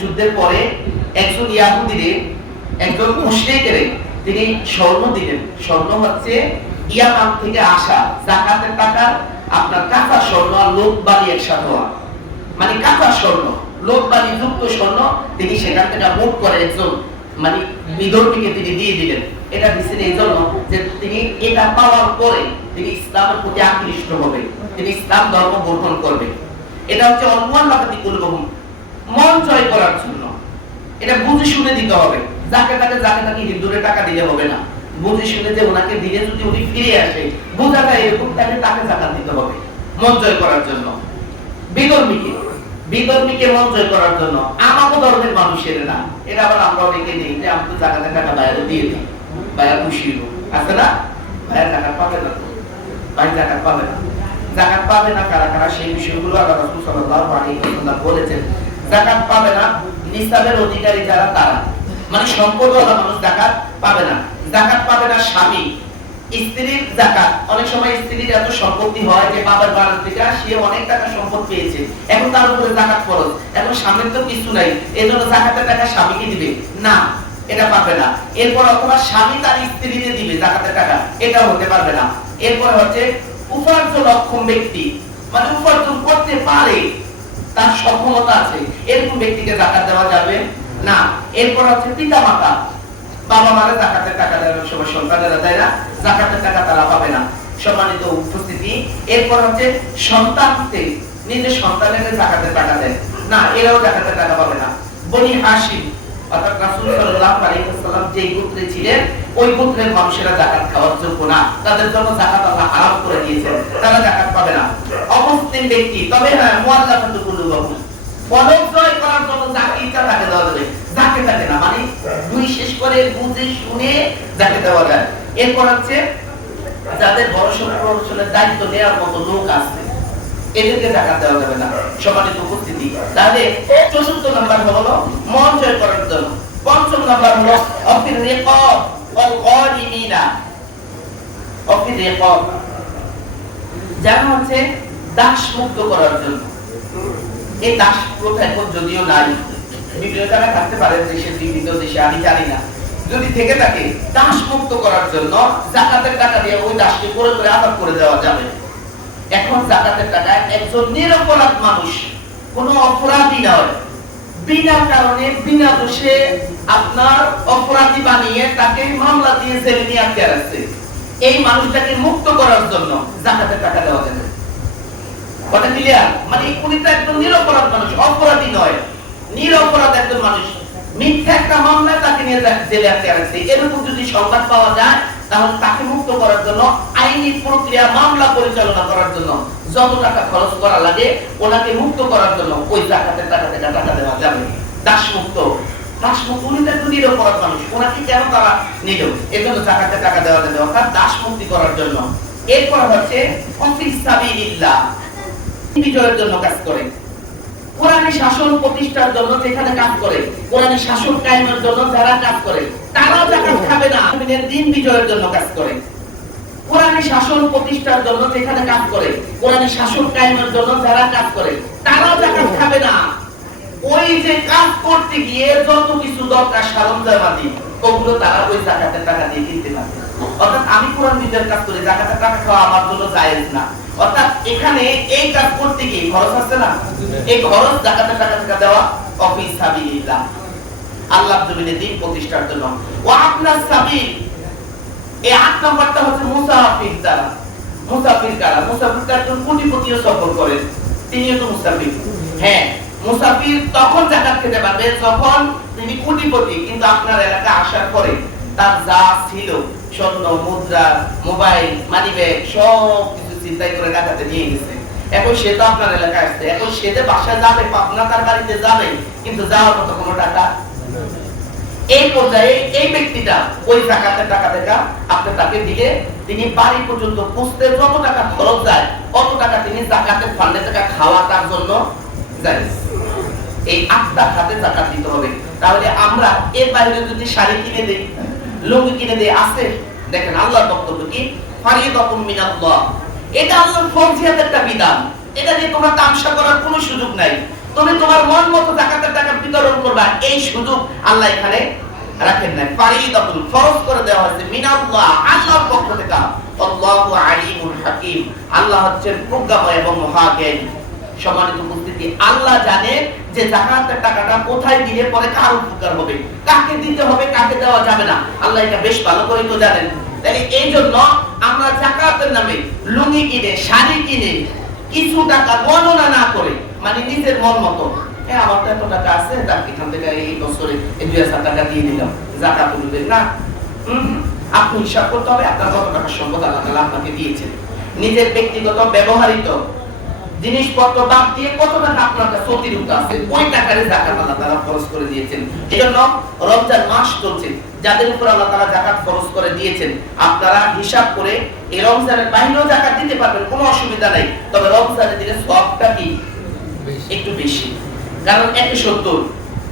যুদ্ধের পরে একজন ইয়াহুদিরে, একজন মুশরিকেরে তিনি স্বর্ণ দিলেন। স্বর্ণ হচ্ছে ইয়ামান থেকে আসা, জাকাতের টাকা আপনার কাঁচা স্বর্ণ আর লোক বালি একসাথে হওয়া। মানে কাঁচা স্বর্ণ লোক বালি যুক্ত স্বর্ণ তিনি সেখান থেকে মুখ করে একজন মানে বিধর্মীকে তিনি দিয়ে দিলেন। এটা দিচ্ছেন এই জন্য যে তিনি এটা পাওয়ার পরে তিনি ইসলামের প্রতি আকৃষ্ট হবে। তিনি ইসলাম ধর্ম গ্রহণ করবে এটা হচ্ছে অনুমান লাগাতি করব মন জয় করার জন্য। এটা বুঝে শুনে দিতে হবে। যাকে তাকে যাকে তাকে হিন্দুরে টাকা দিলে হবে না। বুঝে শুনে যে ওনাকে দিলে যদি উনি ফিরে আসে, বোঝা যায় এরকম তাহলে তাকে জাকাত দিতে হবে। মন জয় করার জন্য। বিধর্মীকে বিধর্মীকে মন জয় করার জন্য। আমাকে ধর্মের মানুষের না। এটা আবার আমরা অনেকে নেই যে আমি তো জাকাতের টাকা বাইরে দিয়ে দিই। বাইরে খুশি আছে না? বাইরে জাকাত পাবে না ভাই জাকাত পাবে না। জাকাত পাবে না কারা কারা? সেই বিষয়গুলো আল্লাহ রাসূল আলাইহি ওয়াসাল্লাম বলেছেন। জাকাত পাবে না, নিসাবের অধিকারী যারা তারা। মানে সম্পদওয়ালা মানুষ জাকাত পাবে না। জাকাত পাবে না স্বামী, স্ত্রীর জাকাত। অনেক সময় স্ত্রীর এত সম্পত্তি হয় যে বাবার বাড়ির থেকে সে অনেক টাকা সম্পদ পেয়েছে। এখন তার উপরে জাকাত খরচ এখন স্বামীর তো কিছু নাই, এজন্য জাকাতের টাকা স্বামীকে দিবে। না, এটা পারবে না। এরপর অথবা স্বামী তার স্ত্রীকে দিবে জাকাতের টাকা। এটা হতে পারবে না। এরপর হচ্ছে উপার্জন অক্ষম ব্যক্তি। মানে উপার্জন করতে পারে। তার সক্ষমতা আছে। এরকম ব্যক্তিকে জাকাত দেওয়া যাবে না। এরপর হচ্ছে পিতা মাতা বাবা মারা জাকাতের টাকা দেওয়ার সময় সন্তানেরা দেয় না। জাকাতের টাকা তারা পাবে না। সম্মানিত উপস্থিতি। এরপর হচ্ছে সন্তানকে, নিজের সন্তানের জাকাতের টাকা দেয়। না, এরাও জাকাতের টাকা পাবে না। বনি হাসিম অর্থাৎ রাসূল আলাইহি ওয়াসাল্লাম যেই গোত্রে ছিলেন ওই গোত্রের মানুষেরা জাকাত খাওয়ার যোগ্য না। তাদের জন্য জাকাত আল্লাহ হারাম করে দিয়েছেন। তারা জাকাত পাবে না। অমুসলিম ব্যক্তি, তবে হ্যাঁ পদক জয় করার জন্য ইচ্ছা তাকে দেওয়া যাবে। যাকে তাকে না মানে দুই শেষ করে বুঝে শুনে যাকে দেওয়া যায়। এরপর হচ্ছে, যাদের বড় দায়িত্ব নেওয়ার মতো লোক আছে, এদেরকে জাকাত দেওয়া যাবে না। সম্মানিত উপস্থিতি, তাহলে চতুর্থ নাম্বার হলো মন জয় করার জন্য। পঞ্চম নাম্বার হলো রেকব হচ্ছে দাস মুক্ত করার জন্য। এই দাস প্রথা যদিও নাই থাকতে পারে দেশের বিভিন্ন দেশে, আমি জানি না। যদি থেকে থাকে দাস মুক্ত করার জন্য জাকাতের টাকা দিয়ে ওই দাসকে করে করে আদান করে দেওয়া যাবে। এখন জাকাতের টাকা একজন নিরপরাধ মানুষ, কোনো অপরাধী নয়। বিনা কারণে, বিনা দোষে আপনার অপরাধী বানিয়ে তাকে মামলা দিয়ে জেলে নিয়ে আটকে রাখছে। এই মানুষটাকে মুক্ত করার জন্য জাকাতের টাকা দেওয়া যাবে। কথা ক্লিয়ার মানে একদম নিরপরাধ মানুষ, অপরাধী নয়। নিরপরাধ একজন মানুষ। মিথ্যা একটা মামলায় তাকে নিয়ে জেলে আটকে রাখছে। এরকম যদি সংবাদ পাওয়া যায়, তাহলে তাকে মুক্ত করার জন্য আইনি প্রক্রিয়া, মামলা পরিচালনা করার জন্য যত টাকা খরচ করা লাগে, ওনাকে মুক্ত করার জন্য ওই জাকাতের টাকা থেকে টাকা দেওয়া যাবে। অর্থাৎ শাসন প্রতিষ্ঠার জন্য যেখানে কাজ করে, কোরআনী শাসন কায়েমের জন্য যারা কাজ করে, তারাও জাকাত খাবে না। দিন বিজয়ের জন্য কাজ করে। কোরআনী শাসন প্রতিষ্ঠার জন্য যেখানে কাজ করে, কোরআনী শাসন কায়েমের জন্য যারা কাজ করে, তারাও জাকাত খাবে না। ওই যে কাজ করতে গিয়ে যত কিছু দরকার সরঞ্জামাদি, ওগুলো তারা ওই জাকাতের টাকা দিয়ে কিনতে পারবে অর্থাৎ আমি কোরআন বিজয়ের কাজ করি, জাকাতের টাকা খাওয়া আমার জন্য জায়েজ না। অর্থাৎ এখানে এই কাজ করতে গিয়ে খরচ আছে না? এই খরচ জাকাতের টাকা থেকে দেওয়া অফিস সাবিলিল্লাহ। আল্লাহ জমিনে দিন প্রতিষ্ঠার জন্য। ও আপনার সাবিল এই আট নাম্বারটা হচ্ছে মুসাফির দ্বারা। মুসাফির কারা? মুসাফির একজন কোটিপতিও সফর করেন তিনিও তো মুসাফির। হ্যাঁ মুসাফির তখন জাকাত খেতে পারবে যখন তিনি কোটিপতি, কিন্তু আপনার এলাকা আসার পরে তার যা ছিল, স্বর্ণ, মুদ্রা, মোবাইল মানি ব্যাগ সব কিছু চিন্তাই করে ডাকাতে নিয়ে গেছে। এখন সে তো আপনার এলাকায় আসছে। এখন সে যে বাসায় যাবে, পাবনা তার বাড়িতে যাবে, কিন্তু যাওয়ার মতো কোনো টাকা এই পর্যায়ে এই ব্যক্তিটা ওই জাকাতের টাকা থেকে আপনি তাকে দিলে তিনি বাড়ি পর্যন্ত পৌঁছতে যত টাকা খরচ যায় অত টাকা তিনি জাকাতের ফান্ডে টাকা খাওয়া তার জন্য যায় এই আটটা খাতে জাকাত দিতে হবে। তাহলে আমরা এর বাইরে যদি শাড়ি কিনে দেই, লুঙ্গি কিনে দেই, আছে? দেখেন আল্লাহর বক্তব্য কি? ফারিয়াতুম মিনাল্লাহ। এটা আল্লাহর ফরজিয়াত একটা বিধান। এটা নিয়ে তোমরা তামসা করার কোনো সুযোগ নাই। তুমি তোমার মন মতো জাকাতের টাকা বিতরণ করবা। এই সুযোগ আল্লাহ এখানে রাখেন নাই। ফারিদাতুল ফরজ করে দেওয়া হয়েছে। মিনাল্লাহ, আল্লাহর পক্ষ থেকে। আল্লাহু আলিমুল হাকিম। আল্লাহ হচ্ছেন প্রজ্ঞাময় এবং মহাজ্ঞানী। সম্মানিত উপস্থিতি, আল্লাহ জানে যে জাকাতের টাকাটা কোথায় দিলে পরে কার উপকার হবে, কাকে দিতে হবে, কাকে দেওয়া যাবে না। আল্লাহ এটা বেশ ভালো করে তো জানেন। তাহলে এই জন্য আমরা জাকাতের নামে লুঙ্গি কিনে, শাড়ি কিনে, কিছু টাকা গণনা না করে মানে নিজের মন মতো। এ, আমার তো এত টাকা আছে এখান থেকে এই বছরে এই দুই হাজার টাকা দিয়ে দিলাম। না। আপনি হিসাব করতে হবে, আপনার কত সম্পদ আল্লাহ তাআলা আপনাকে দিয়েছেন। নিজের ব্যক্তিগত, ব্যবহারিত জিনিসপত্র বাদ দিয়ে কত টাকা আপনার কাছে অতিরিক্ত আছে, ওই জাকাত আল্লাহ তাআলা খরচ করে দিয়েছেন। এজন্য রমজান মাস চলছে, যাদের উপর আল্লাহ তাআলা জাকাত খরচ করে দিয়েছেন, আপনারা হিসাব করে এই রমজানের বাইরেও জাকাত দিতে পারবেন, কোনো অসুবিধা নাই। তবে রমজানে দিলে সবটা কি? একটু বেশি। কারণ একে সত্তর।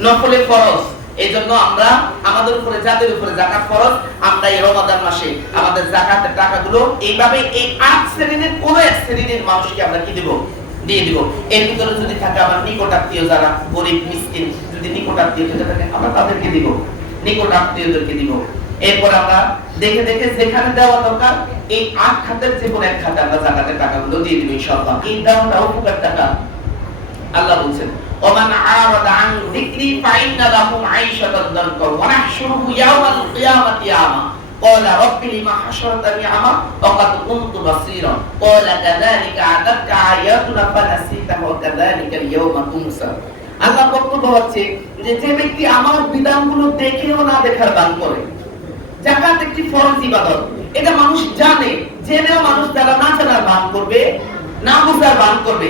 নফলে ফরজ। এই জন্য আমরা আমাদের উপরে, যাদের উপরে জাকাত ফরজ, আমরা এই রমাদান মাসে আমাদের জাকাতের টাকাগুলো এইভাবে এই আট শ্রেণির কোন এক শ্রেণির মানুষকে আমরা কি দিব? দিয়ে দিব। এর ভিতরে যদি থাকে আমার নিকট আত্মীয় যারা, গরিব, মিসকিন, যদি নিকট আত্মীয় থাকে, আমরা তাদেরকে দিব। নিকট আত্মীয়দেরকে দিব। এরপর আমরা দেখে দেখে যেখানে দেওয়া দরকার, এই আট খাতের যে কোনো এক খাতে আমরা জাকাতের টাকাগুলো দিয়ে দিব ইনশাআল্লাহ। এই উপকার টাকা। আল্লাহ বলছেন ওমান আরাদা আন যিকরি ফাইন্না লাহু মাঈশাতান দানকা ওয়া নাহশুরুহু ইয়াওমাল কিয়ামাতি আমা قال رب لما حشرتني أعمى وقد كنت بصيرا قال كذلك أتتك آياتنا فنسيتها وكذلك اليوم تنسى আল্লাহ বক্তব্য হচ্ছে যে যে ব্যক্তি আমার বিধানগুলো দেখেও না দেখার দান করে জাকাত একটি ফরজ ইবাদত এটা মানুষ জানে জেনেও মানুষ যারা না জানার দান করবে না বুঝার দান করবে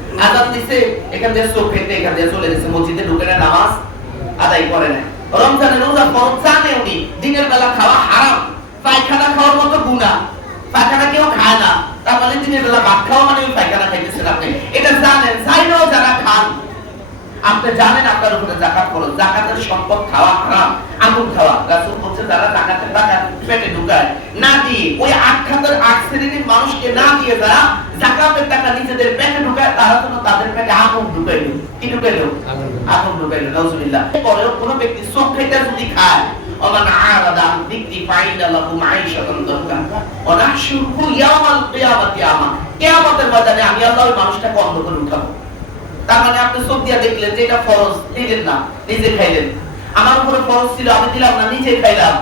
আজাদ দিছে এখান থেকে চোখ ফেটে এখান থেকে চলে গেছে মসজিদে, ঢুকে না, নামাজ আদায় করে না রমজানে রোজা ফরজ উনি, দিনের বেলা খাওয়া হারাম, পায়খানা খাওয়ার মতো গুণা। পায়খানা কেউ খায় না, তার মানে দিনের বেলা ভাত খাওয়া মানে ওই পায়খানা খাইতেছেন আপনি। এটা জানেন চাইলেও যারা খান আপনি জানেন আপনার উপরে জাকাত খরচ জাকাতের সম্পদ খাওয়া হারাম আগুন খাওয়া রাসূল বলছে যারা জাকাতের টাকা পেটে ঢুকায় না দিয়ে ওই আট খাতের আট শ্রেণীর মানুষকে না দিয়ে যারা জাকাতের টাকা নিজেদের পেটে ঢুকায় তারা যেন তাদের পেটে আগুন ঢুকাইল কি ঢুকাইল আগুন ঢুকাইল নাউজুবিল্লাহ পরেও কোনো ব্যক্তি চোখ খেতে যদি খায় ومن عارض عن ذكري فإن له معيشة ضنكا ونحشره يوم القيامة أعمى কিয়ামতের ময়দানে আমি আল্লাহ ওই মানুষটাকে অন্ধ করে উঠাবো তার মানে আপনি চোখ দিয়া দেখলেন যে এটা ফরজ, দিলেন না, নিজে খাইলেন। আমার উপরে ফরজ ছিল, আমি দিলাম না, নিজে খাইলাম।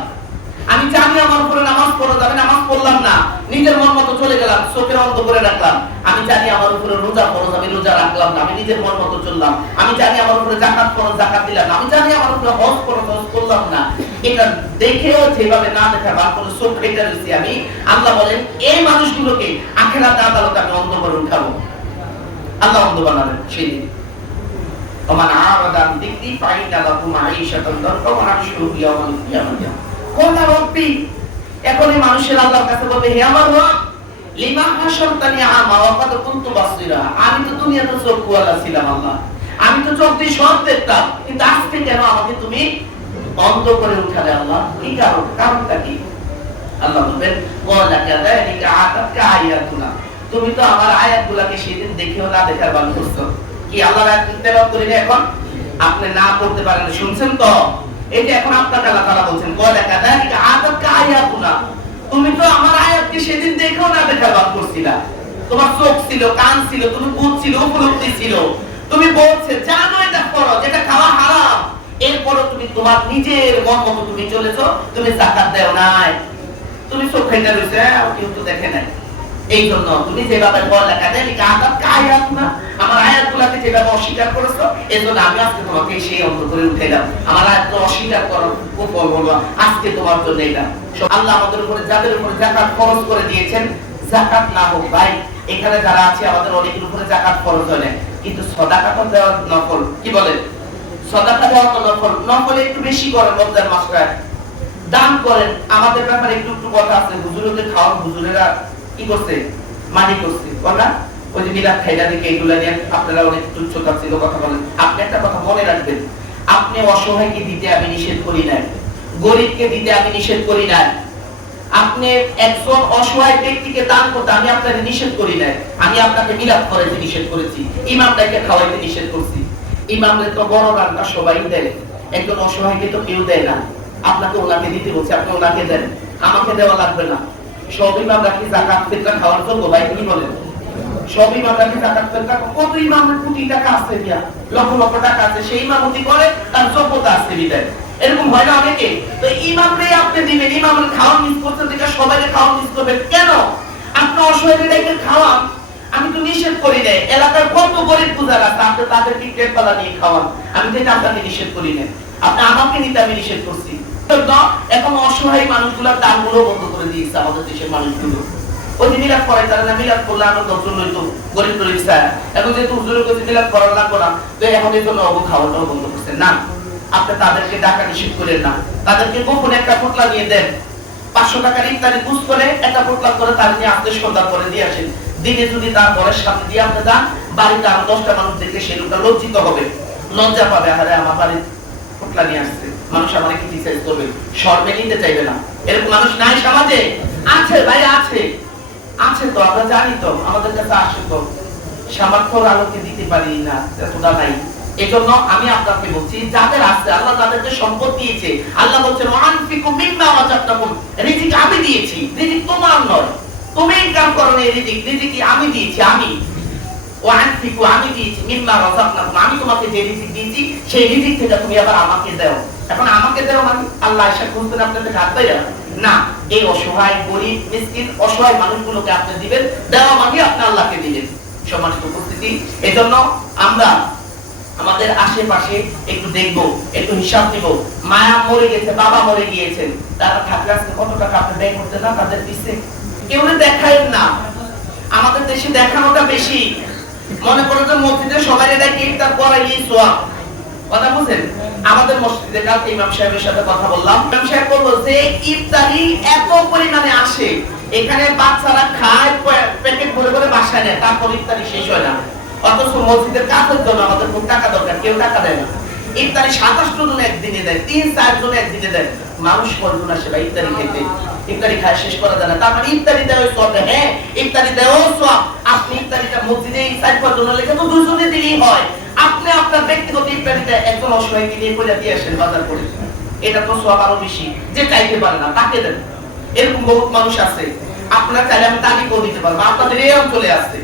আমি জানি আমার উপরে নামাজ পড়া যাবে, নামাজ পড়লাম না। নিজের মন মতো চলে গেলাম, চোখের অন্ধ করে রাখলাম। আমি জানি আমার উপরে রোজা ফরজ, আমি রোজা রাখলাম না, আমি নিজের মন মতো চললাম। আমি জানি আমার উপরে জাকাত ফরজ, জাকাত দিলাম না। আমি জানি আমার উপরে হজ ফরজ, হজ করলাম না। এটা দেখেও যেভাবে না দেখা বা কোনো চোখ রেখে আমি। আল্লাহ বলেন, এই মানুষগুলোকে আখেরাত আদালতে আমি অন্ধ করে উঠাবো। আল্লাহ বন্ধু বানাবেন সেই দিন। মানুষের আল্লাহর কাছে বলবে আমি তো দুনিয়াতে চোখওয়ালা ছিলাম আল্লাহ। আমি তো চোখ দিয়ে সব দেখতাম, কিন্তু আজকে কেন আমাকে তুমি অন্ধ করে উঠালে আল্লাহ? কি কারণ? কারণটা কি? আল্লাহ বলবেন ওয়া লাকাযালিকা আতাকা তুমি তো আমার আয়াতগুলোকে সেদিন দেখেও না দেখার বান করছ। কি আল্লাহ করি না এখন? আপনি না পড়তে পারেন শুনছেন তো? যে এখন আপনার আল্লাহ বলছেন আয়াতুনা? তুমি তো আমার আয়াতকে সেদিন দেখেও না দেখার করছিলা। তোমার চোখ ছিল, কান ছিল তুমি উপলব্ধি ছিল। তুমি বলছে, জানো এটা ফরজ, এটা খাওয়া হারাম। এরপরও তুমি তোমার নিজের মন মতো তুমি চলেছো, তুমি জাকাত দেও নাই। তুমি চোখ খেতে রয়েছে কেউ তো দেখে নাই। এই জন্য তুমি যেভাবে আমার আয়াতগুলোকে যেভাবে অস্বীকার করেছ, এই জন্য আমি আজকে তোমাকে সেই করে উঠেলাম আমার অস্বীকার হলো আজকে তোমার জন্য আল্লাহ আমাদের উপরে, যাদের উপরে জাকাত খরচ করে দিয়েছেন জাকাত না হোক ভাই, এখানে যারা আছে, আমাদের অনেকের উপরে জাকাত খরচ হয় কিন্তু দেওয়ার নকল কি বলেন? সদাকা দেওয়া তো নফল। নফলে একটু বেশি করেন রমজান মাসটায়। দান করেন। আমাদের ব্যাপারে একটু একটু কথা আছে। হুজুরদের খাওয়ান, হুজুরেরা কি করছে? মানি করছে। বলা ওই যে মিলাদ খাইলা দিকে এগুলা নিয়ে আপনারা অনেক তুচ্ছতা ছিল কথা বলেন। আপনি একটা কথা মনে রাখবেন, আপনি অসহায়কে দিতে আমি নিষেধ করি নাই। গরিবকে দিতে আমি নিষেধ করি নাই। আপনি একজন অসহায় ব্যক্তিকে দান করতে আমি আপনাকে নিষেধ করি নাই। আমি আপনাকে মিলাদ করাইতে নিষেধ করেছি, ইমামটাকে খাওয়াইতে নিষেধ করছি। ইমামদের তো বড় রান্না সবাই দেয়। একজন অসহায়কে তো কেউ দেয় না। আপনাকে ওনাকে দিতে বলছে, আপনি ওনাকে দেন। আমাকে দেওয়া লাগবে না। সব ইমামরা কি জাকাত খাওয়ার জন্য ভাই বলেন। সব ইমামরা কি জাকাত কত ইমামের কোটি টাকা আছে দিয়া লক্ষ লক্ষ টাকা আছে, সেই করে তার যোগ্যতা আছে বিদায় এরকম হয় না অনেকে? তো আপনি দিবেন, ইমামের খাওয়া মিস করতে দেখে সবাই খাওয়া মিস করবেন কেন? আপনি খাওয়ান, আমি তো নিষেধ করি নাই। এলাকার কত গরিব পূজার আছে, আপনি তাদেরকে নিয়ে খাওয়ান। আমি এটা আপনাকে নিষেধ করি নাই। আপনি আমাকে নিতে আমি নিষেধ করছি। এখন অসহায় বন্ধ করে দিয়েছে আমাদের দেশের মানুষগুলো। ওই করাই তারা না করলে গরিব এখন যেহেতু হুজুরের কাছে তো এখন এই জন্য অবু খাওয়াটাও বন্ধ না, আপনি তাদেরকে ডাকা নিষেধ করেন না। তাদেরকে গোপনে একটা পোটলা নিয়ে দেন। পাঁচশো টাকার বুঝ করে একটা পোটলা করে তার নিয়ে করে দিয়ে আসেন। দিনে যদি তার ঘরের সামনে দিয়ে আপনি যান, বাড়িতে আরও দশটা মানুষ দেখলে সেই লোকটা লজ্জিত হবে। লজ্জা পাবে, আরে আমার বাড়ির পোটলা নিয়ে আসছে। মানুষ করবে। নিতে চাইবে না। এরকম মানুষ নাই সমাজে। আছে, ভাই, আছে। আছে তো, আমরা জানি তো, আমাদের কাছে আসে তো। সামর্থ্যর আলোকে দিতে পারি না, এতটা নাই। এজন্য আমি আপনাকে বলছি, যাদের আছে, আল্লাহ তাদেরকে সম্পদ দিয়েছে। আল্লাহ মিম্মা রিজিক আমি দিয়েছি, রিজিক তোমার নয়। তুমি ইনকাম করো না রিজিক রিজিক আমি দিয়েছি, আমি। ওয়ানফিকু আমি দিয়েছি, মিম্মা রাযাকনাকুম আমি তোমাকে যে রিজিক দিয়েছি, সেই রিজিক থেকে তুমি আবার আমাকে দাও। এখন আমাকে দাও মানে আল্লাহ এসে খুঁজতেন আপনাদের হাত পাইয়া না, এই অসহায়, গরিব, মিসকিন, অসহায় মানুষগুলোকে আপনি দিবেন, দেওয়া মানে আপনি আল্লাহকে দিবেন। সম্মানিত উপস্থিতি, এজন্য আমরা আমাদের আশেপাশে একটু দেখব, একটু হিসাব নিব। মায়া মরে গেছে, বাবা মরে গিয়েছেন। তারা থাকলে আজকে কত টাকা আপনি ব্যয় করতে না তাদের পিছে কেউ দেখায় না। আমাদের দেশে দেখানোটা বেশি। মনে করো যে মসজিদে সবাই দেখে ইফতার করাইলেই সোয়াব। কথা বুঝেন আমাদের মসজিদে কালকে ইমাম সাহেবের সাথে কথা বললাম। ইমাম সাহেব বলল, যে ইফতারি এত পরিমাণে আসে, এখানে বাচ্চারা খায় প্যাকেট ভরে ভরে বাসায় নেয়, তারপর ইফতারি শেষ হয় না। অথচ মসজিদের কাজের জন্য আমাদের খুব টাকা দরকার, কেউ টাকা দেয় না। ইফতারি সাতাশ জন একদিনে দেয়, তিন, চার জন একদিনে দেয়। মানুষ কয়জন আসে বা ইফতারি খেতে। ইফতারি খায় শেষ করা যায় না। তার মানে ইফতারি দেওয়া সব হ্যাঁ ইফতারি দেওয়াও সব। আপনি ইফতারিটা মসজিদে চার, পাঁচ জন লেখা তো দুজনে দিলেই হয়। আপনি আপনার ব্যক্তিগত ইফতারিতে একজন অসহায়কে নিয়ে করে দিয়ে আসেন বাজার করে। এটা তো সব আরও বেশি, যে চাইতে পারে না, তাকে দেন। এরকম বহুত মানুষ আছে। আপনার চাইলে আমি তালিকাও দিতে পারব, আপনাদের এই অঞ্চলে আছে।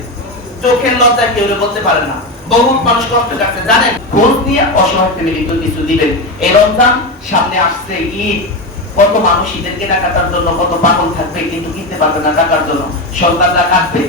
চোখের লজ্জায় কেউ বলতে পারে না। বহুত মানুষ কষ্ট জানেন? খোঁজ নিয়ে অসহায় কিছু দিবেন। এই রমজান, সামনে আসছে ঈদ। কত মানুষ ঈদের কেনাকাটার জন্য, কত পাগল থাকবে, কিন্তু কিনতে পারবে না টাকার জন্য। সরকাররা কাটবে